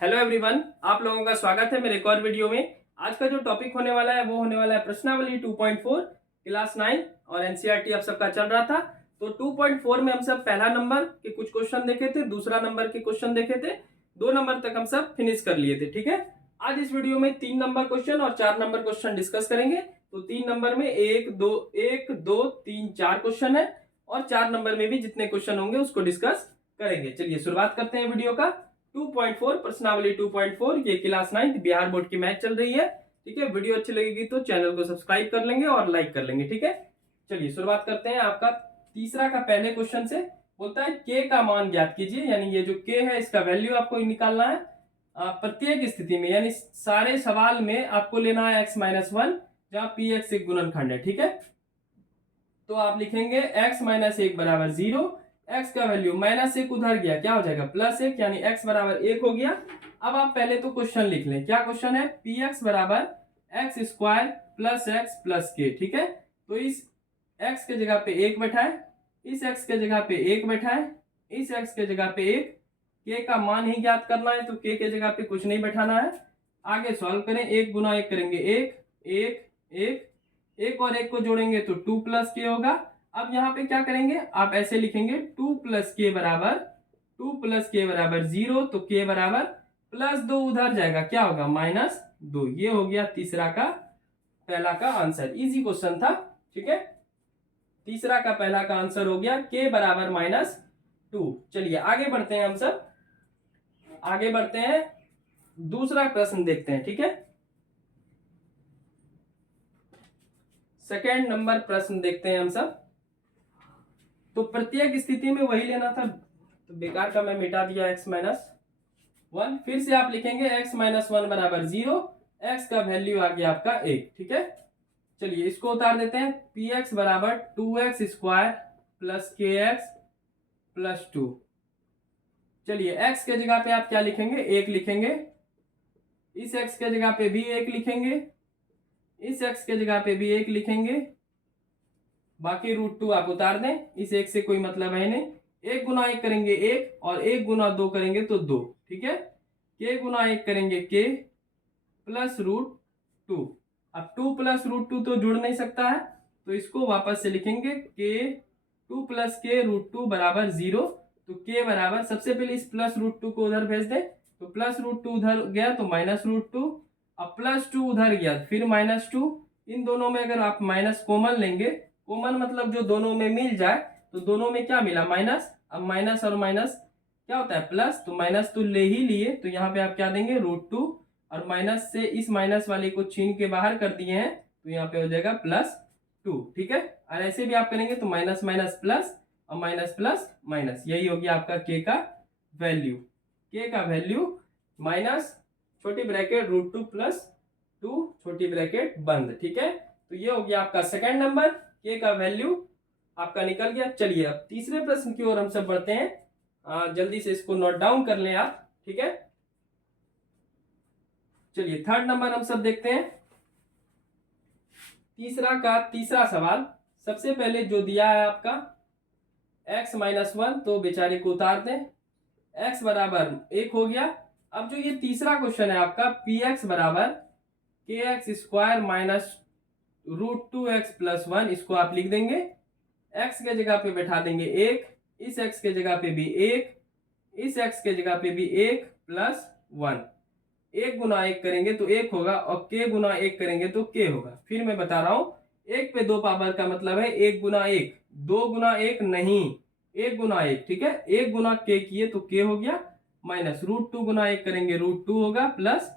Hello everyone, आप लोगों का स्वागत है मेरे एक और वीडियो में। आज का जो टॉपिक होने वाला है वो होने वाला है प्रश्नावली 2.4 क्लास 9 और एनसीईआरटी आप सबका चल रहा था। तो 2.4 में हम सब पहला नंबर के कुछ क्वेश्चन देखे थे, दूसरा नंबर के क्वेश्चन देखे थे, 2 नंबर तक हम सब फिनिश कर लिए थे। ठीक है, आज इस वीडियो में 3 नंबर क्वेश्चन और 4 नंबर क्वेश्चन डिस्कस करेंगे। तो 3 नंबर में 1 2 3 4 क्वेश्चन है और 4 नंबर में भी जितने क्वेश्चन होंगे उसको डिस्कस करेंगे। चलिए शुरुआत करते हैं वीडियो का। 2.4 प्रश्नावली 2.4 ये क्लास 9 बिहार बोर्ड की मैथ चल रही है। ठीक है, वीडियो अच्छी लगेगी तो चैनल को सब्सक्राइब कर लेंगे और लाइक कर लेंगे। ठीक है, चलिए शुरुआत करते हैं। आपका तीसरा का पहले क्वेश्चन से बोलता है के का मान ज्ञात कीजिए, यानी ये जो के है इसका वैल्यू आपको निकालना है प्रत्येक स्थिति में, यानी सारे सवाल में आपको लेना है x-1 जहां पी एक्स एक गुणनखंड है। ठीक है, तो आप लिखेंगे x-1 बराबर 0, x का वैल्यू -1 उधर गया, क्या हो जाएगा +1, यानी x बराबर 1 हो गया। अब आप पहले तो क्वेश्चन लिख लें, क्या क्वेश्चन है, पी एक्स बराबर x² + x + k। ठीक है, तो इस x के जगह पे 1 बैठाए, इस x के जगह पे 1 बैठाए, इस x के जगह पे 1, k का मान ही ज्ञात करना है तो k के जगह पे कुछ नहीं बैठाना है। आगे सॉल्व करें, 1 गुना 1 करेंगे 1 1 1, एक और एक को जोड़ेंगे तो 2 + k होगा। अब यहाँ पे क्या करेंगे, आप ऐसे लिखेंगे 2 + k बराबर 0, तो k बराबर +2 उधर जाएगा, क्या होगा -2। ये हो गया तीसरा का पहला का आंसर, इजी क्वेश्चन था। ठीक है, तीसरा का पहला का आंसर हो गया k बराबर -2। चलिए आगे बढ़ते हैं, हम सब आगे बढ़ते हैं, दूसरा प्रश्न देखते हैं। ठीक है, सेकेंड नंबर प्रश्न देखते हैं हम सब। तो प्रत्येक स्थिति में वही लेना था, तो बेकार का मैं मिटा दिया x-1। फिर से आप लिखेंगे x-1 बराबर 0, x का वैल्यू आ गया आपका 1। ठीक है, चलिए इसको उतार देते हैं, px बराबर 2x² + kx + 2। चलिए x के जगह पे आप क्या लिखेंगे, 1 लिखेंगे, इस x के जगह पे भी 1 लिखेंगे, इस x के जगह पे भी 1 लिखेंगे, बाकी √2 आप उतार दें, इस 1 से कोई मतलब है नहीं। 1 गुना 1 करेंगे 1 और 1 गुना 2 करेंगे तो 2। ठीक है, k गुना 1 करेंगे k + √2। अब 2 + √2 तो जुड़ नहीं सकता है, तो इसको वापस से लिखेंगे k 2 + k √2 बराबर 0। तो k बराबर, सबसे पहले इस +√2 को उधर भेज दें, तो +√2 उधर गया तो -√2, अब +2 उधर गया फिर -2। इन दोनों में अगर आप माइनस कॉमन लेंगे, कॉमन मतलब जो दोनों में मिल जाए, तो दोनों में क्या मिला माइनस। अब माइनस और माइनस क्या होता है प्लस, तो माइनस तो ले ही लिए, तो यहाँ पे आप क्या देंगे √2, और माइनस से इस माइनस वाले को छीन के बाहर कर दिए हैं, तो यहाँ पे हो जाएगा +2। ठीक है, और ऐसे भी आप करेंगे तो माइनस माइनस प्लस और माइनस प्लस माइनस, यही हो गया आपका k का वैल्यू। k का वैल्यू माइनस छोटी ब्रैकेट √2 + 2 छोटी ब्रैकेट बंद। ठीक है, तो ये हो गया आपका सेकंड नंबर, k का वैल्यू आपका निकल गया। चलिए अब तीसरे प्रश्न की ओर हम सब बढ़ते हैं, जल्दी से इसको नोट डाउन कर लें आप। ठीक है, चलिए थर्ड नंबर हम सब देखते हैं। तीसरा का तीसरा सवाल, सबसे पहले जो दिया है आपका x-1, तो बेचारे को उतार दें, x बराबर 1 हो गया। अब जो ये तीसरा क्वेश्चन है आपका, px बराबर kx² -√2x + 1, इसको आप लिख देंगे, x के जगह पे बैठा देंगे 1, इस x के जगह पे भी 1, इस x के जगह पे भी 1 + 1। 1 गुना 1 करेंगे तो 1 होगा, और k गुना 1 करेंगे तो k होगा। फिर मैं बता रहा हूं, 1 पे 2 पावर का मतलब है 1 गुना 1, 2 गुना 1 नहीं, 1 गुना 1। ठीक है, 1 गुना k किए तो k हो गया, माइनस √2 गुना 1 करेंगे √2 होगा +1।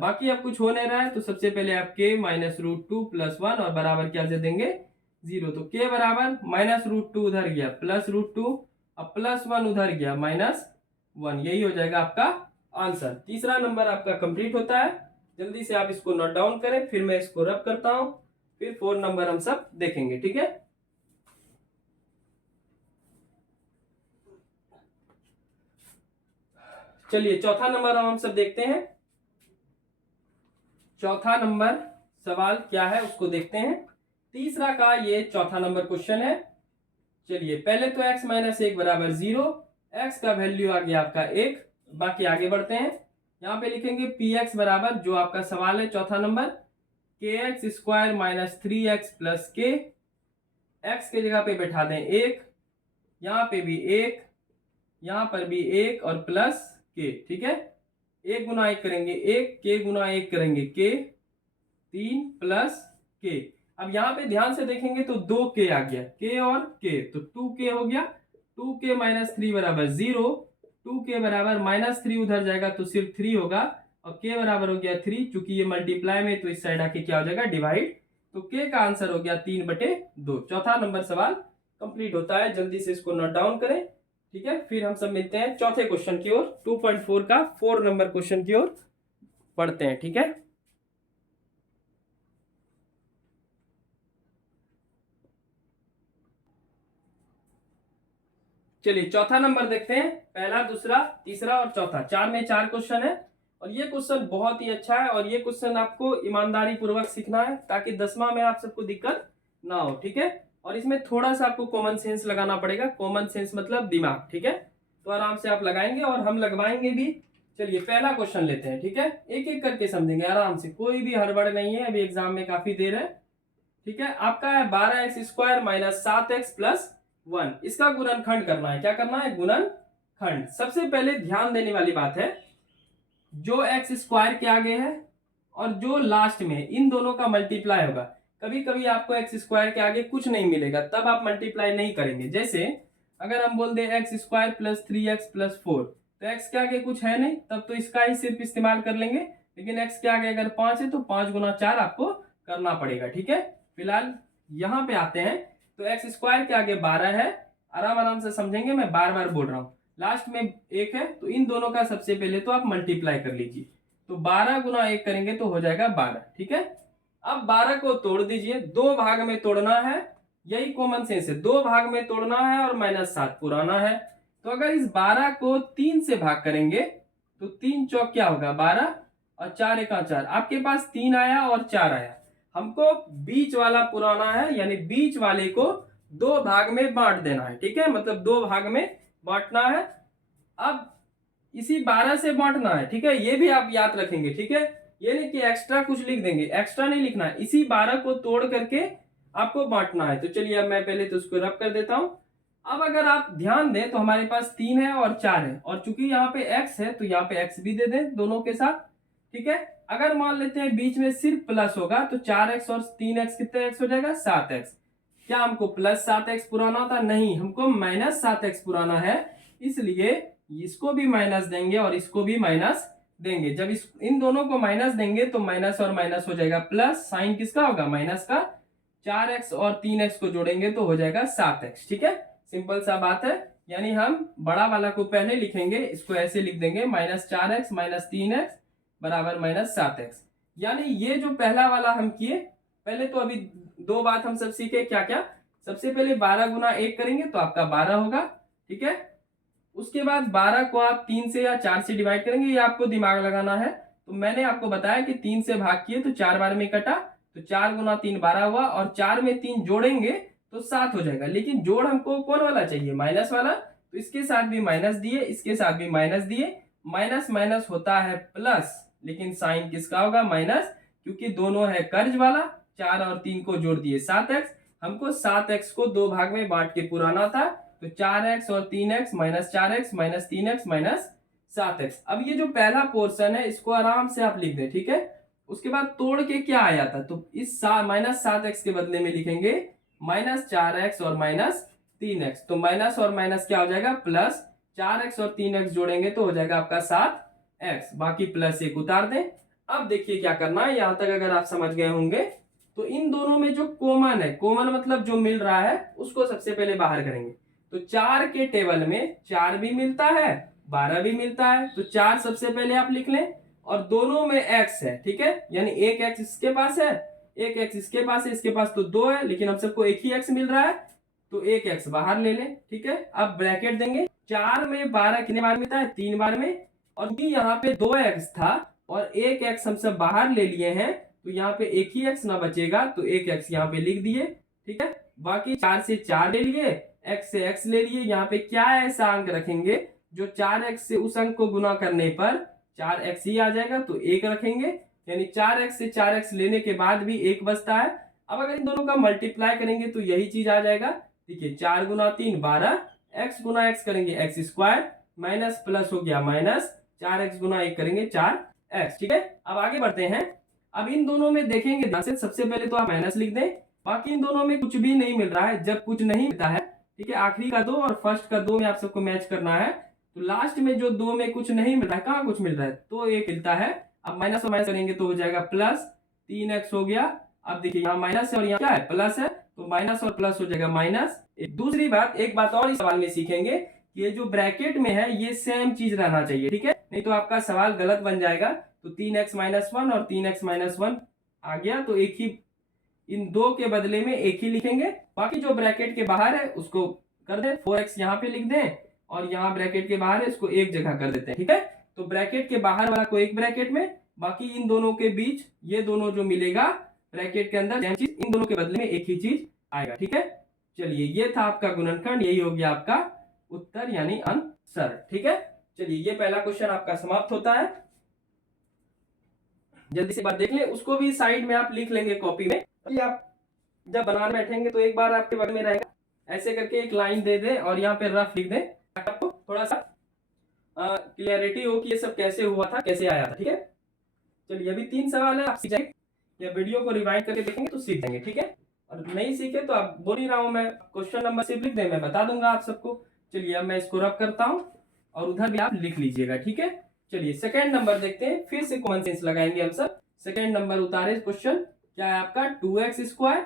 बाकी अब कुछ हो नहीं रहा है, तो सबसे पहले आप k -√2 + 1 और बराबर क्या दे देंगे 0। तो k बराबर -√2 उधर गया +√2, अब +1 उधर गया -1, यही हो जाएगा आपका आंसर। तीसरा नंबर आपका कंप्लीट होता है। जल्दी से आप इसको नोट डाउन करें, फिर मैं इसको रब करता हूं, फिर 4 नंबर हम सब देखेंगे। ठीक है, चलिए चौथा नंबर हम सब देखते हैं। चौथा नंबर सवाल क्या है उसको देखते हैं। तीसरा का ये चौथा नंबर क्वेश्चन है। चलिए पहले तो x-1 बराबर 0, x का वैल्यू आ गया आपका 1। बाकी आगे बढ़ते हैं, यहाँ पे लिखेंगे पी एक्स बराबर जो आपका सवाल है चौथा नंबर के x square minus 3x plus के, एक्स के जगह पे बैठा दें 1, यहाँ पे भी 1, यहाँ पर भी 1 और प्लस के। ठीक है, 1 गुना 1 करेंगे 1, के गुना 1 करेंगे के, 3 प्लस के। अब यहाँ पे ध्यान से देखेंगे तो 2 के आ गया, के और के, तो 2k हो गया। 2k माइनस 3 बराबर 0, 2k बराबर माइनस 3 उधर जाएगा तो सिर्फ 3 होगा, और k बराबर हो गया 3, चूंकि ये मल्टीप्लाई में तो इस साइड आके क्या हो जाएगा डिवाइड, तो k का आंसर हो गया 3/2। चौथा नंबर सवाल कंप्लीट होता है, जल्दी से इसको नोट डाउन करें। ठीक है, फिर हम सब मिलते हैं चौथे क्वेश्चन की ओर, 2.4 का 4 नंबर क्वेश्चन की ओर पढ़ते हैं। ठीक है, चलिए चौथा नंबर देखते हैं। पहला, दूसरा, तीसरा और चौथा, 4 में 4 क्वेश्चन है, और ये क्वेश्चन बहुत ही अच्छा है, और ये क्वेश्चन आपको ईमानदारी पूर्वक सीखना है ताकि 10वां में आप सबको दिक्कत ना हो। ठीक है, और इसमें थोड़ा सा आपको कॉमन सेंस लगाना पड़ेगा, कॉमन सेंस मतलब दिमाग। ठीक है, तो आराम से आप लगाएंगे और हम लगवाएंगे भी। चलिए पहला क्वेश्चन लेते हैं। ठीक है, एक एक करके समझेंगे आराम से, कोई भी हड़बड़ नहीं है, अभी एग्जाम में काफी देर है। ठीक है, आपका है 12x square minus 7x plus 1, इसका गुणनखंड करना है। क्या करना है? गुणनखंड। सबसे पहले ध्यान देने वाली बात है, जो एक्स स्क्वायर के आगे है और जो लास्ट में, इन दोनों का मल्टीप्लाई होगा। कभी कभी आपको एक्स स्क्वायर के आगे कुछ नहीं मिलेगा, तब आप मल्टीप्लाई नहीं करेंगे। जैसे अगर हम बोल दें x square plus 3x plus 4, तो एक्स के आगे कुछ है नहीं, तब तो इसका ही सिर्फ इस्तेमाल कर लेंगे। लेकिन एक्स के आगे अगर 5 है तो 5 गुना 4 आपको करना पड़ेगा। ठीक है, फिलहाल यहाँ पे आते हैं, तो एक्स स्क्वायर के आगे 12 है, आराम आराम से समझेंगे, मैं बार बार बोल रहा हूँ। लास्ट में 1 है, तो इन दोनों का सबसे पहले तो आप मल्टीप्लाई कर लीजिए, तो 12 गुना 1 करेंगे तो हो जाएगा 12। ठीक है, अब 12 को तोड़ दीजिए, 2 भाग में तोड़ना है, यही कॉमन सेंस है, 2 भाग में तोड़ना है और -7 पुराना है। तो अगर इस 12 को 3 से भाग करेंगे तो 3 चौक क्या होगा 12, और 4 एका 4, आपके पास 3 आया और 4 आया। हमको बीच वाला पुराना है, यानी बीच वाले को 2 भाग में बांट देना है। ठीक है, मतलब 2 भाग में बांटना है। अब इसी 12 से बांटना है। ठीक है, ये भी आप याद रखेंगे। ठीक है, ये नहीं कि एक्स्ट्रा कुछ लिख देंगे, एक्स्ट्रा नहीं लिखना है, इसी 12 को तोड़ करके आपको बांटना है। तो चलिए अब मैं पहले तो उसको रब कर देता हूं। अब अगर आप ध्यान दें तो हमारे पास 3 है और 4 है, और चूंकि यहाँ पे x है तो यहाँ पे x भी दे दें दोनों के साथ। ठीक है, अगर मान लेते हैं बीच में सिर्फ प्लस होगा, तो 4x और 3x कितने x हो जाएगा 7x। क्या हमको प्लस 7x पुराना था? नहीं, हमको -7x पुराना है, इसलिए इसको भी माइनस देंगे और इसको भी माइनस देंगे। जब इन दोनों को माइनस देंगे तो माइनस और माइनस हो जाएगा प्लस, साइन किसका होगा? माइनस का। 4x और 3x को जोड़ेंगे तो हो जाएगा 7x। ठीक है, सिंपल सा बात है। यानी हम बड़ा वाला को पहले लिखेंगे, इसको ऐसे लिख देंगे -4x - 3x बराबर -7x। यानी ये जो पहला वाला हम किए, पहले तो अभी 2 बात हम सब सीखे। क्या क्या? सबसे पहले 12 गुना 1 करेंगे तो आपका 12 होगा। ठीक है, उसके बाद 12 को आप 3 से या 4 से डिवाइड करेंगे, ये आपको दिमाग लगाना है। तो मैंने आपको बताया कि 3 से भाग किए तो 4 बार में कटा, तो 4 गुना 3 12 हुआ, और 4 में 3 जोड़ेंगे तो 7 हो जाएगा। लेकिन जोड़ हमको कौन वाला चाहिए? माइनस वाला, तो इसके साथ भी माइनस दिए, इसके साथ भी माइनस दिए। माइनस माइनस होता है प्लस, लेकिन साइन किसका होगा? माइनस, क्योंकि दोनों है कर्ज वाला। 4 और 3 को जोड़ दिए 7x, हमको 7x को 2 भाग में बांट के पुराना था, तो 4x और 3x -4x -3x -7x। अब ये जो पहला पोर्शन है इसको आराम से आप लिख दें। ठीक है, उसके बाद तोड़ के क्या आया था, तो इस -7x के बदले में लिखेंगे -4x और -3x। तो माइनस और माइनस क्या हो जाएगा? प्लस। 4x और 3x जोड़ेंगे तो हो जाएगा आपका 7x, बाकी प्लस 1 उतार दें। अब देखिए क्या करना है, यहां तक अगर आप समझ गए होंगे, तो इन दोनों में जो कॉमन है, कॉमन मतलब जो मिल रहा है, उसको सबसे पहले बाहर करेंगे। तो 4 के टेबल में 4 भी मिलता है, 12 भी मिलता है, तो 4 सबसे पहले आप लिख लें, और दोनों में x है। ठीक है, यानी एक x इसके पास है, एक x इसके पास है, इसके पास तो 2 है, लेकिन हम सबको एक ही x मिल रहा है, तो एक x बाहर ले लें। ठीक है, अब ब्रैकेट देंगे। 4 में 12 कितने बार मिलता है? 3 बार में, और यहाँ पे 2x था और एक x हम सब बाहर ले लिए हैं, तो यहाँ पे एक ही x ना बचेगा, तो एक x यहाँ पे लिख दिए। ठीक है, बाकी 4 से 4 ले लिए, x से x ले लिए। यहाँ पे क्या ऐसा अंक रखेंगे जो 4x से उस अंक को गुना करने पर 4x ही आ जाएगा, तो 1 रखेंगे, यानी 4x से 4x लेने के बाद भी 1 बचता है। अब अगर इन दोनों का मल्टीप्लाई करेंगे तो यही चीज आ जाएगा। देखिए 4 गुना 3 12, x गुना x करेंगे x स्क्वायर, माइनस प्लस हो गया माइनस, 4x गुना 1 करेंगे 4x। ठीक है, अब आगे बढ़ते हैं। अब इन दोनों में देखेंगे ध्यान से, सबसे पहले तो आप माइनस लिख दें। बाकी इन दोनों में कुछ भी नहीं मिल रहा है। जब कुछ नहीं मिलता है, ठीक है, आखिरी का 2 और फर्स्ट का 2 में आप सबको मैच करना है, तो लास्ट में जो 2 में कुछ नहीं मिल रहा है, कहाँ कुछ मिल रहा है, तो 1 मिलता है। अब माइनस और माइनस करेंगे तो हो जाएगा प्लस 3x हो गया। अब देखिए यहाँ माइनस है और यहाँ क्या है, प्लस है, तो माइनस और प्लस हो जाएगा माइनस। दूसरी बात, एक बात और इस सवाल में सीखेंगे, ये जो ब्रैकेट में है ये सेम चीज रहना चाहिए, ठीक है, नहीं तो आपका सवाल गलत बन जाएगा। तो 3x माइनस 1 और 3x माइनस 1 आ गया, तो एक ही, इन दो के बदले में एक ही लिखेंगे। बाकी जो ब्रैकेट के बाहर है उसको कर दें, 4x यहाँ पे लिख दें, और यहाँ ब्रैकेट के बाहर है इसको एक जगह कर देते हैं। ठीक है, तो ब्रैकेट के बाहर वाला को एक ब्रैकेट में, बाकी इन दोनों के बीच ये दोनों जो मिलेगा ब्रैकेट के अंदर सेम चीज, इन दोनों के बदले में एक ही चीज आएगा। ठीक है, चलिए ये था आपका गुणनखंड, यही हो गया आपका उत्तर यानी आंसर। ठीक है, चलिए ये पहला क्वेश्चन आपका समाप्त होता है। जल्दी से बात देख लें, उसको भी साइड में आप लिख लेंगे कॉपी में। तो आप जब बनाने बैठेंगे तो एक बार आपके बगल में रहेगा, ऐसे करके एक लाइन दे दें और यहाँ पे रफ लिख दें, आपको थोड़ा सा क्लियरिटी हो कि ये सब कैसे हुआ था, कैसे आया था। ठीक है, चलिए अभी 3 सवाल है, आप सीख जाएंगे, या वीडियो को रिवाइंड करके देखेंगे तो सीख जाएंगे। ठीक है, और नहीं सीखे तो आप बोल ही रहा हूँ मैं, क्वेश्चन नंबर सिर्फ लिख दें, मैं बता दूंगा आप सबको। चलिए अब मैं इसको रफ करता हूँ और उधर भी आप लिख लीजिएगा। ठीक है, चलिए सेकंड नंबर देखते हैं, फिर से कॉमन सेंस लगाएंगे हम सब। सेकंड नंबर उतारे क्वेश्चन, क्या है आपका, 2x स्क्वायर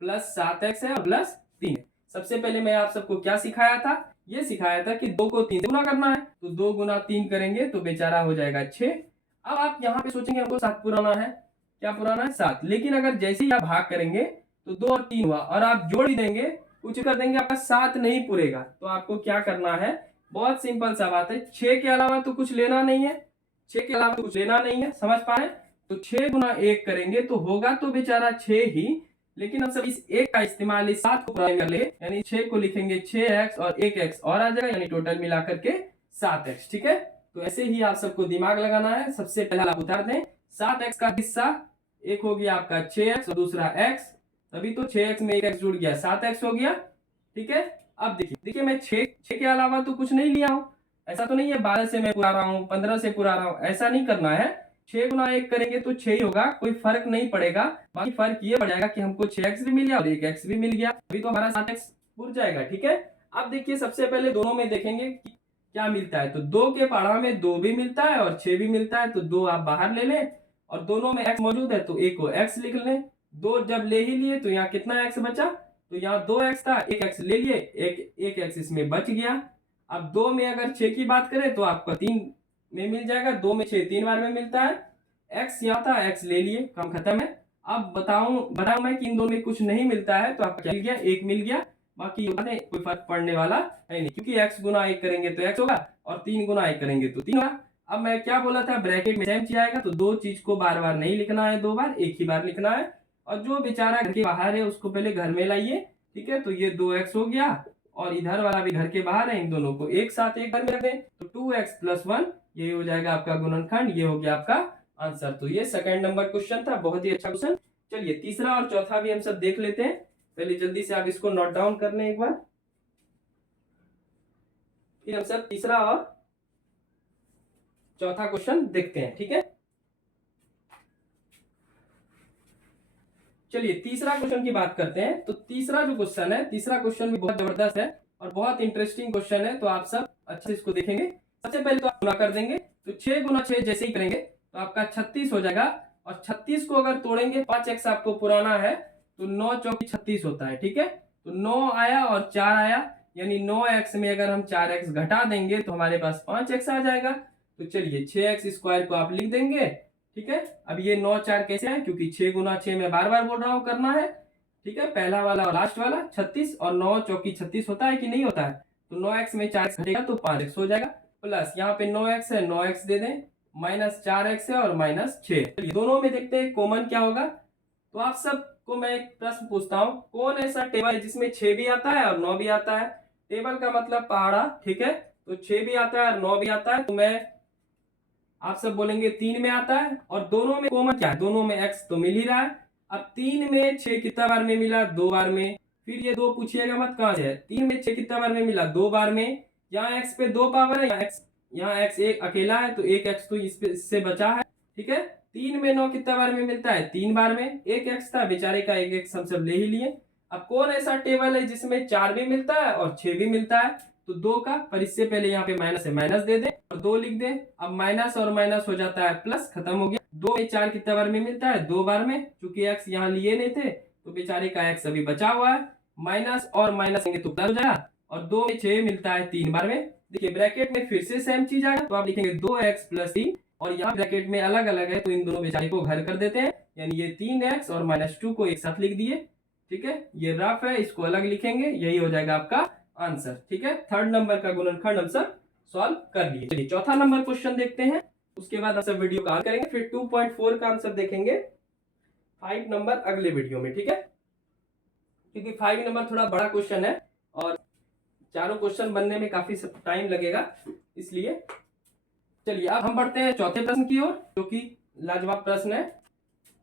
प्लस 7x है और प्लस 3 है। सबसे पहले मैं आप सबको क्या सिखाया था, ये सिखाया था कि 2 को 3 से गुना करना है, तो 2 गुना 3 करेंगे तो बेचारा हो जाएगा 6। अब आप यहाँ पे सोचेंगे हमको 7 पुराना है, क्या पुराना है 7, लेकिन अगर जैसे ही आप भाग करेंगे तो 2 और 3 हुआ, और आप जोड़ ही देंगे, कुछ कर देंगे, आपका 7 नहीं पुरेगा। तो आपको क्या करना है, बहुत सिंपल सा बात है, 6 के अलावा तो कुछ लेना नहीं है, 6 के अलावा तो कुछ लेना नहीं है, समझ पाए। तो 6 गुना 1 करेंगे तो होगा तो बेचारा 6 ही, लेकिन हम सब इस 1 का इस्तेमाल इस 7 को पुराने कर लेंगे, यानी 6 को लिखेंगे 6x और 1x और आ जाएगा, यानी टोटल मिलाकर के 7x। ठीक है, तो ऐसे ही आप सबको दिमाग लगाना है। सबसे पहला आप उतार दें, 7x का हिस्सा, एक हो गया आपका 6x और दूसरा x, तभी तो 6x में 1x जुड़ गया, 7x हो गया। ठीक है, अब देखिए मैं 6 के अलावा तो कुछ नहीं लिया हूं, ऐसा तो नहीं है 12 से मैं पुरा रहा हूं, 15 से पुरा रहा हूं, ऐसा नहीं करना है। 6 गुना 1 करेंगे तो 6 ही होगा, कोई फर्क नहीं पड़ेगा। बाकी फर्क ये पड़ जाएगा कि हमको 6x भी मिल गया और 1x भी मिल गया, अभी तो हमारा 7x पुर जाएगा। ठीक है, अब देखिए सबसे पहले दोनों में देखेंगे कि क्या मिलता है, तो 2 के पहाड़ा में 2 भी मिलता है और 6 भी मिलता है, तो 2 आप बाहर ले लें, और दोनों में x मौजूद है तो एक को x लिख लें। 2 जब ले ही लिए तो यहाँ कितना x बचा, तो यहाँ 2x था, 1x ले लिए, एक x इसमें बच गया। अब 2 में अगर 6 की बात करें तो आपका 3 में मिल जाएगा, 2 में 6 3 बार में मिलता है। x यहाँ था, x ले लिए, काम खत्म है। अब बताऊं मैं कि इन दोनों में कुछ नहीं मिलता है, तो आपका क्या मिल गया, 1 मिल गया। बाकी कोई फर्क पड़ने वाला है नहीं, क्योंकि x गुना 1 करेंगे तो x होगा और 3 गुना 1 करेंगे तो 3 होगा। अब मैं क्या बोला था, ब्रैकेट में सेम चीज आएगा, तो 2 चीज को बार बार नहीं लिखना है, 2 बार, एक ही बार लिखना है। और जो बेचारा घर के बाहर है उसको पहले घर में लाइए। ठीक है, तो ये 2x हो गया, और इधर वाला भी घर के बाहर है, इन दोनों को एक साथ एक घर में रख दें, तो 2x प्लस 1, ये हो जाएगा आपका गुणनखंड, ये हो गया आपका आंसर। तो ये सेकंड नंबर क्वेश्चन था, बहुत ही अच्छा क्वेश्चन। चलिए तीसरा और चौथा भी हम सब देख लेते हैं। पहले जल्दी से आप इसको नोट डाउन कर लें एक बार, फिर हम सब तीसरा और चौथा क्वेश्चन देखते हैं। ठीक है, चलिए तीसरा क्वेश्चन की बात करते हैं। तो तीसरा जो क्वेश्चन है, तीसरा क्वेश्चन भी बहुत जबरदस्त है और बहुत इंटरेस्टिंग क्वेश्चन है, तो आप सब अच्छे से इसको देखेंगे। सबसे पहले तो आप गुना कर देंगे, तो 6 गुना 6 जैसे ही करेंगे तो आपका 36 हो जाएगा, और 36 को अगर तोड़ेंगे, 5x आपको पुराना है, तो 9 चौकी 36 होता है। ठीक है, तो 9 आया और 4 आया, यानी 9x में अगर हम 4x घटा देंगे तो हमारे पास 5x आ जाएगा। तो चलिए 6x स्क्वायर को आप लिख देंगे। ठीक है, अब ये 9 4 कैसे है, क्योंकि 6 गुना 6 में बार बार बोल रहा हूँ करना है। ठीक है, पहला वाला और लास्ट वाला 36, और 9 चौकी 36 होता है कि नहीं होता है, तो 9x में 4x घटेगा तो 5x हो जाएगा, प्लस यहाँ पे 9x है, 9x दे दें, माइनस 4x है और माइनस 6। दोनों में देखते हैं कॉमन क्या होगा। तो आप सबको मैं एक प्रश्न पूछता हूँ, कौन ऐसा टेबल है जिसमें 6 भी आता है और 9 भी आता है। टेबल का मतलब पहाड़ा। ठीक है, तो 6 भी आता है और 9 भी आता है, तो मैं आप सब बोलेंगे 3 में आता है, और दोनों में कॉमन क्या है, दोनों में x तो मिल ही रहा है। अब 3 में 6 कितना बार में मिला, 2 बार में। फिर ये 2 पूछिएगा मत कहां से है, 3 में 6 कितना बार में मिला, 2 बार में। यहाँ x पे 2 पावर है, यहाँ x एक अकेला है, तो एक x तो इससे बचा है, ठीक है। 3 में 9 कितना बार में मिलता है, 3 बार में। एक x था बेचारे का, एक x हम सब ले ही लिए। अब कौन ऐसा टेबल है जिसमें 4 भी मिलता है और 6 भी मिलता है, तो 2 का, पर इससे पहले यहाँ पे माइनस है, माइनस दे दे और 2 लिख दे। अब माइनस और माइनस हो जाता है प्लस, खत्म हो गया। 2 में 4 कितना बार में मिलता है, 2 बार में। चूंकि x यहाँ लिए नहीं थे तो बेचारे का x अभी बचा हुआ है, माइनस और माइनस देंगे तो प्लस हो जाएगा। और 2 में 6 मिलता है 3 बार में। देखिए ब्रैकेट में फिर से सेम चीज आएगा, तो आप लिखेंगे 2x प्लस 3, और यहाँ ब्रैकेट में अलग अलग है तो इन दोनों बेचारे को घर कर देते हैं, यानी ये 3x और -2 को एक साथ लिख दिए, ठीक है। ये रफ है, इसको अलग लिखेंगे, यही हो जाएगा आपका आंसर, ठीक है। 3rd नंबर का गुणनखंड हम सब सॉल्व कर लिए। चलिए 4था नंबर क्वेश्चन देखते हैं, उसके बाद हम सब वीडियो का करेंगे। फिर 2.4 का हम सब देखेंगे 5 नंबर अगले वीडियो में, ठीक है, क्योंकि 5 नंबर थोड़ा बड़ा क्वेश्चन है और चारों क्वेश्चन बनने में काफी टाइम लगेगा, इसलिए। चलिए अब हम बढ़ते हैं चौथे प्रश्न की ओर, जो कि लाजवाब प्रश्न है।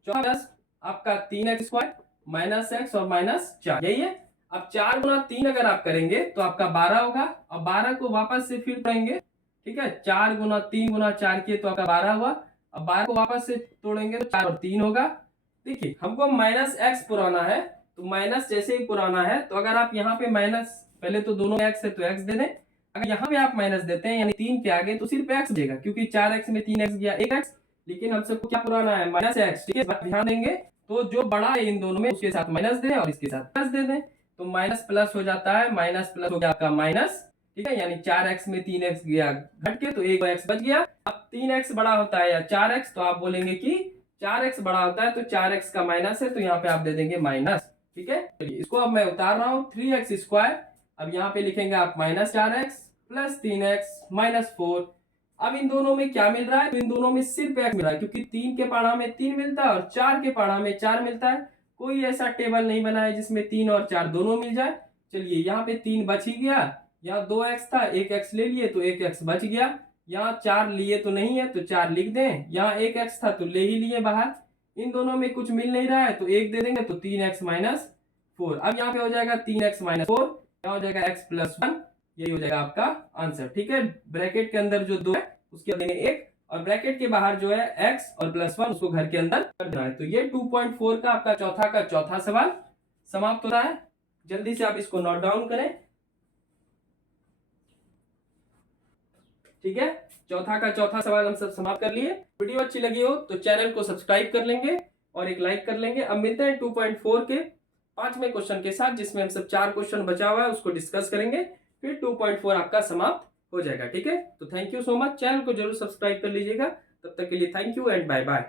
चौथा प्रश्न आपका 3x² -x और -4, यही है। अब 4 गुना 3 अगर आप करेंगे तो आपका 12 होगा, और 12 को वापस से फिर तोड़ेंगे, ठीक है। 4 गुना 3 गुना 4 किए तो आपका 12 हुआ। अब 12 को वापस से तोड़ेंगे तो 4 और 3 होगा। देखिए हमको -x पुराना है, तो माइनस जैसे ही पुराना है, तो अगर आप यहाँ पे माइनस, पहले तो दोनों x है तो x दे दें। अगर यहाँ पे आप माइनस देते हैं यानी 3 के आगे, तो सिर्फ x बचेगा, क्योंकि 4x में 3x गया 1x, लेकिन हम सबको क्या पुराना है, -x, ठीक है। ध्यान देंगे तो जो बड़ा है इन दोनों में उसके साथ माइनस दें और इसके साथ प्लस दे दें, तो माइनस प्लस हो जाता है, माइनस प्लस हो गया आपका माइनस, ठीक है। यानी 4x में 3x गया घट के, तो 1x बच गया। अब 3x बड़ा होता है या 4x, तो आप बोलेंगे कि 4x बड़ा होता है, तो 4x का माइनस है, तो यहाँ पे आप दे देंगे माइनस, ठीक है। इसको अब मैं उतार रहा हूँ, 3x²। अब यहाँ पे लिखेंगे आप -4x प्लस 3x -4। अब इन दोनों में क्या मिल रहा है, तो इन दोनों में सिर्फ x मिल रहा है, क्योंकि 3 के पाढ़ा में 3 मिलता है और 4 के पाढ़ा में 4 मिलता है। कोई ऐसा टेबल नहीं बना है जिसमें 3 और 4 दोनों मिल जाए। चलिए यहाँ पे 3 बच ही गया, यहाँ 2x था, 1x ले लिए तो 1x बच गया। यहाँ 4 लिए तो नहीं है तो 4 लिख दें, यहाँ 1x था तो ले ही लिए बाहर। इन दोनों में कुछ मिल नहीं रहा है तो 1 दे देंगे, तो 3x -4। अब यहाँ पे हो जाएगा 3x -4, यहाँ हो जाएगा x + 1, यही हो जाएगा आपका आंसर, ठीक है। ब्रैकेट के अंदर जो 2 है उसके देंगे 1, और ब्रैकेट के बाहर जो है x और +1 उसको घर के अंदर कर देना है। तो ये 2.4 का आपका चौथा सवाल समाप्त हो रहा है। जल्दी से आप इसको नोट डाउन करें, ठीक है। चौथा सवाल हम सब समाप्त कर लिए। वीडियो अच्छी लगी हो तो चैनल को सब्सक्राइब कर लेंगे और एक लाइक कर लेंगे। अब मिलते हैं 2.4 के 5वें क्वेश्चन के साथ, जिसमें हम सब 4 क्वेश्चन बचा हुआ है उसको डिस्कस करेंगे, फिर 2.4 आपका समाप्त हो जाएगा, ठीक है। तो thank you so much, channel को जरूर सब्सक्राइब कर लीजिएगा। तब तक के लिए thank you and bye bye.